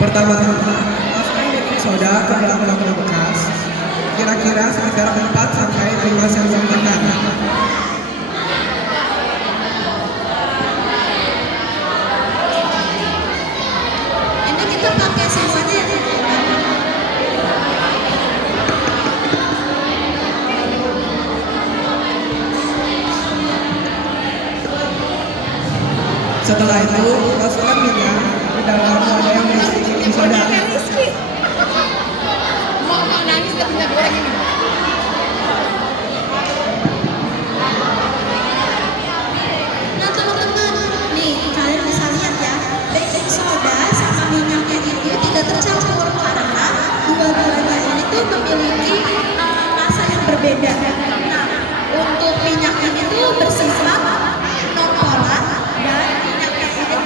Pertama, masukkan baking soda ke dalam botol bekas, kira-kira sekitar 4 sampai 5 cm. Ini kita pakai sisanya ya. Setelah itu, masukkan minyak ke dalam wadah yang berisi baking soda. Mau nangis ke minyak goreng ini. Nah teman-teman, nih kalian bisa lihat ya, baking soda sama minyaknya itu tidak tercampur karena dua-duanya ini tuh memiliki rasa yang berbeda. Nah, untuk minyak ini tuh bersifat non-polar dan minyaknya ini tuh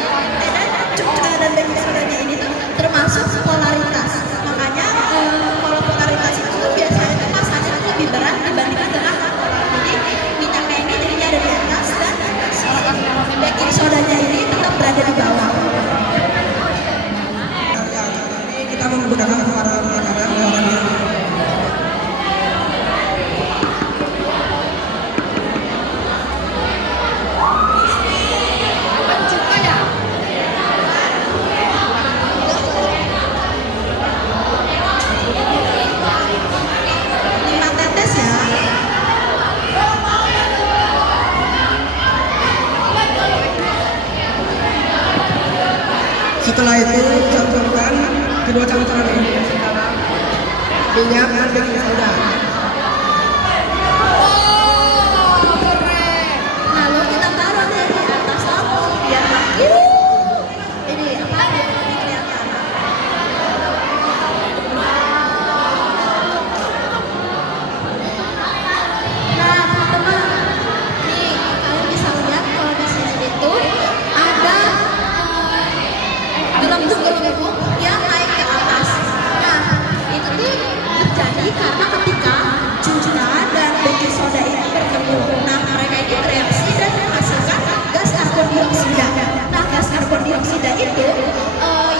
dan baking sodanya ini tuh termasuk polaritas. Makanya kalau polaritas itu biasanya tuh masanya tuh lebih berat dibandingkan dengan jadi minyaknya ini jadinya ada di atas dan baking sodanya ini tetap berada di bawah. Ini kita menggunakan makanan bahannya. Suka ya? 5 tetes ya. Setelah itu, campurkan kedua campuran ini ke dalam minyak dan baking soda. Lalu kita taruh deh di atas lampu biar makin ini apa biar lebih kelihatan. Nah teman-teman, nih kalian bisa lihat kalau di sini itu ada gelembung-gelembung yang naik ke atas. Nah itu tuh terjadi karena ketika gula dan baking soda ini bertemu, nah mereka ini bereaksi dan menghasilkan gas karbon dioksida. Nah gas karbon dioksida itu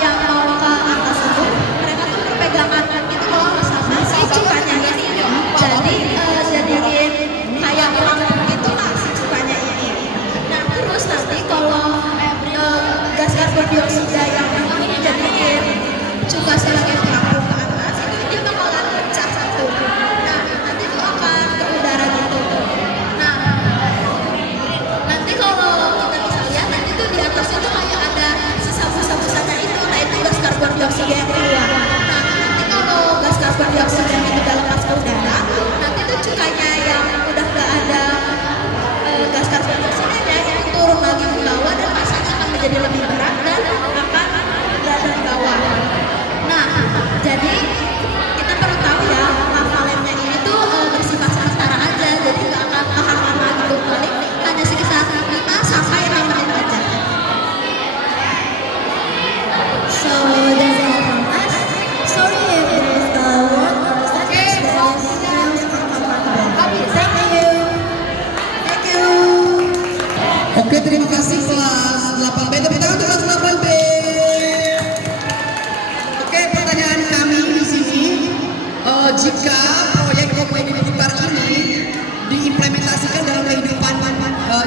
yang mau ke atas itu mereka tuh berpegangan gitu kalau sama si cukanya ini. Jadi jadiin kayak pelambung gitu lah si cukanya ini. Nah terus nanti kalau gas karbon dioksida yang ini jadiin cuka sebagai pelambung ke atas itu dia bakalan pecah satu. Nah nanti itu akan ke udara gitu. Nah nanti kalau kita bisa lihat nanti tuh di atas itu kayak ada sisa busa-busanya itu, nah itu gas karbon dioksida yang keluar. Nah nanti kalau gas karbon dioksida yang itu udah lepas ke udara, nanti tuh cukanya yang udah gak ada gas karbon dioksidanya itu turun lagi ke bawah dan masanya akan menjadi lebih berat dan akan berada di bawah. Nah jadi kita perlu tahu ya lava lamp-nya ini tuh bersifat sementara aja, jadi nggak akan tahan lama gitu, paling hanya sekitar 5 sampai 6 menit aja. So that's all from us. Sorry if there is a word or a sentence that is uncomfortable. Thank you. Thank you. Oke, terima kasih kelas 8B. Tepuk tangan untuk kelas 8B. Oke, pertanyaan kami di sini, jika proyek Komedi Park ini diimplementasikan dalam kehidupan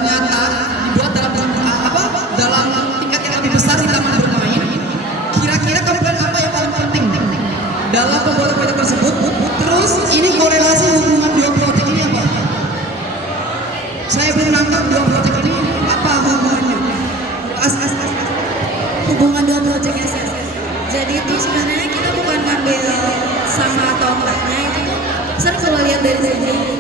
nyata, dibuat dalam dalam tingkat yang lebih besar di taman bermain, kira-kira komponen apa yang paling penting dalam pembuatan proyek tersebut? Terus ini korelasi hubungan dua proyek ini apa? Saya belum nangkap dua proyek ini apa hubungannya? Hubungan dua proyek SS. Jadi itu sebenarnya kita bukan ngambil sama atau enggaknya, itu tuh sering kalau lihat dari sini